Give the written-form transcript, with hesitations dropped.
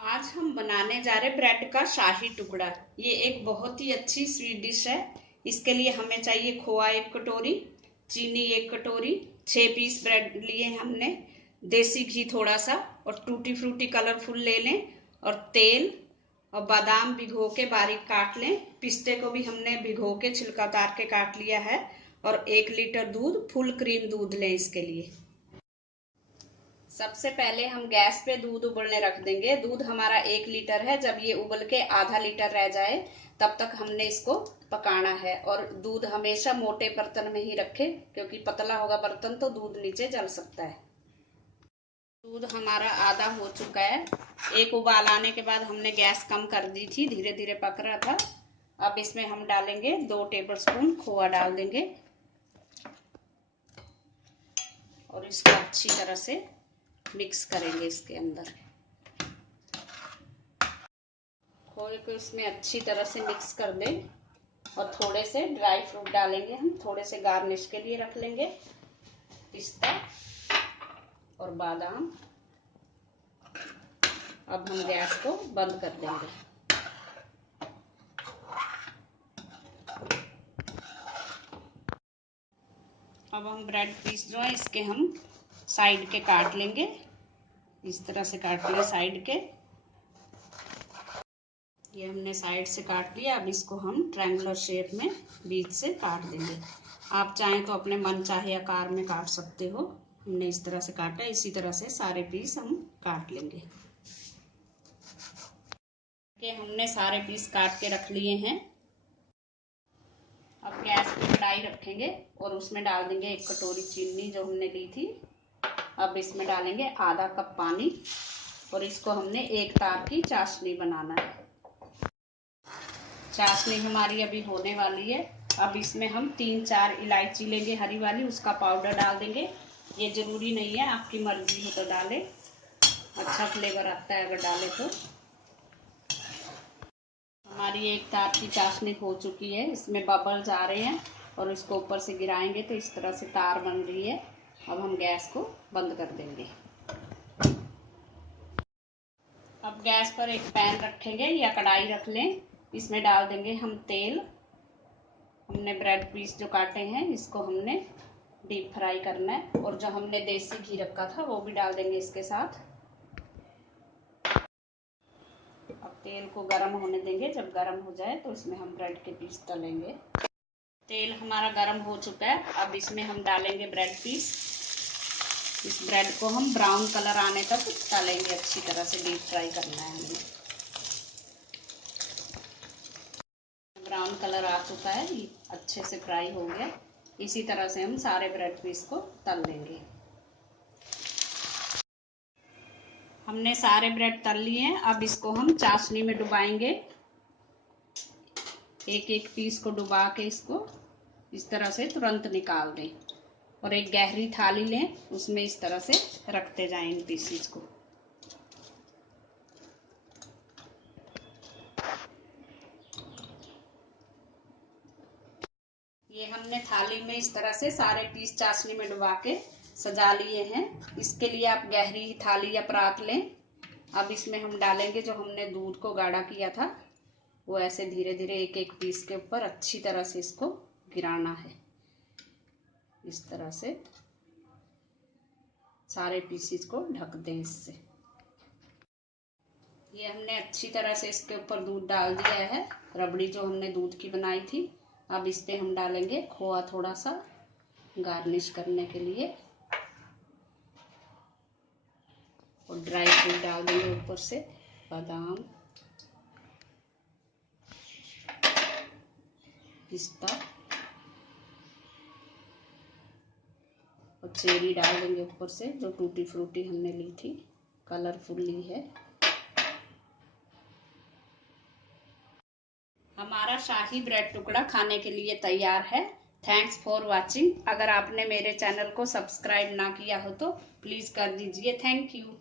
आज हम बनाने जा रहे ब्रेड का शाही टुकड़ा। ये एक बहुत ही अच्छी स्वीट डिश है। इसके लिए हमें चाहिए खोआ 1 कटोरी, चीनी 1 कटोरी, 6 पीस ब्रेड लिए हमने, देसी घी थोड़ा सा और टूटी फ्रूटी कलरफुल ले लें, और तेल और बादाम भिगो के बारीक काट लें। पिस्ते को भी हमने भिगो के छिलका उतार के काट लिया है, और 1 लीटर दूध, फुल क्रीम दूध लें इसके लिए। सबसे पहले हम गैस पे दूध उबलने रख देंगे। दूध हमारा 1 लीटर है। जब ये उबल के आधा लीटर रह जाए तब तक हमने इसको पकाना है। और दूध हमेशा मोटे बर्तन में ही रखें, क्योंकि पतला होगा बर्तन तो दूध नीचे जल सकता है। दूध हमारा आधा हो चुका है। एक उबाल आने के बाद हमने गैस कम कर दी थी, धीरे धीरे पक रहा था। अब इसमें हम डालेंगे 2 टेबलस्पून खोआ डाल देंगे, और इसको अच्छी तरह से मिक्स करेंगे इसके अंदर। खोए को इसमें अच्छी तरह से मिक्स कर दें, और थोड़े से ड्राई फ्रूट डालेंगे हम, थोड़े से गार्निश के लिए रख लेंगे, पिस्ता और बादाम। अब हम गैस को बंद कर देंगे। अब हम ब्रेड पीस जो है इसके हम साइड के काट लेंगे। इस तरह से काट लिया साइड के। ये हमने साइड से काट लिया। अब इसको हम ट्रायंगुलर शेप में बीच से काट देंगे। आप चाहें तो अपने मन चाहे आकार में काट सकते हो। हमने इस तरह से काटा। इसी तरह से सारे पीस हम काट लेंगे। ये हमने सारे पीस काट के रख लिए हैं। अब गैस पे कढ़ाई रखेंगे और उसमें डाल देंगे 1 कटोरी चीनी जो हमने ली थी। अब इसमें डालेंगे आधा कप पानी, और इसको हमने 1 तार की चाशनी बनाना है। चाशनी हमारी अभी होने वाली है। अब इसमें हम 3-4 इलायची लेंगे हरी वाली, उसका पाउडर डाल देंगे। ये जरूरी नहीं है, आपकी मर्जी हो तो डालें, अच्छा फ्लेवर आता है अगर डालें तो। हमारी 1 तार की चाशनी हो चुकी है। इसमें बबल्स आ रहे हैं, और इसको ऊपर से गिराएंगे तो इस तरह से तार बन रही है। अब हम गैस को बंद कर देंगे। अब गैस पर एक पैन रखेंगे या कढ़ाई रख लें। इसमें डाल देंगे हम तेल। हमने ब्रेड पीस जो काटे हैं इसको हमने डीप फ्राई करना है, और जो हमने देसी घी रखा था वो भी डाल देंगे इसके साथ। अब तेल को गर्म होने देंगे। जब गर्म हो जाए तो इसमें हम ब्रेड के पीस तलेंगे। तेल हमारा गर्म हो चुका है। अब इसमें हम डालेंगे ब्रेड पीस। इस ब्रेड को हम ब्राउन कलर आने तक तलेंगे, अच्छी तरह से डीप फ्राई करना है हमें। ब्राउन कलर आ चुका है, अच्छे से फ्राई हो गया। इसी तरह से हम सारे ब्रेड पीस को तल लेंगे। हमने सारे ब्रेड तल लिए हैं। अब इसको हम चाशनी में डुबाएंगे। एक एक पीस को डुबा के इसको इस तरह से तुरंत निकाल दें, और एक गहरी थाली लें, उसमें इस तरह से रखते जाएं इन पीसीज को। ये हमने थाली में इस तरह से सारे पीस चाशनी में डुबा के सजा लिए हैं। इसके लिए आप गहरी थाली या परात लें। अब इसमें हम डालेंगे जो हमने दूध को गाढ़ा किया था, वो ऐसे धीरे धीरे एक एक पीस के ऊपर अच्छी तरह से इसको गिराना है। इस तरह से सारे पीसीज को ढक दें इससे। ये हमने अच्छी तरह से इसके ऊपर दूध डाल दिया है, रबड़ी जो हमने दूध की बनाई थी। अब इस पे हम डालेंगे खोआ थोड़ा सा गार्निश करने के लिए, और ड्राई फ्रूट डाल देंगे ऊपर से, बादाम, पिस्ता और चेरी डाल देंगे ऊपर से, जो टूटी फ्रूटी हमने ली थी, कलरफुल ली है। हमारा शाही ब्रेड टुकड़ा खाने के लिए तैयार है। Thanks for watching. अगर आपने मेरे चैनल को सब्सक्राइब ना किया हो तो प्लीज कर दीजिए। Thank you.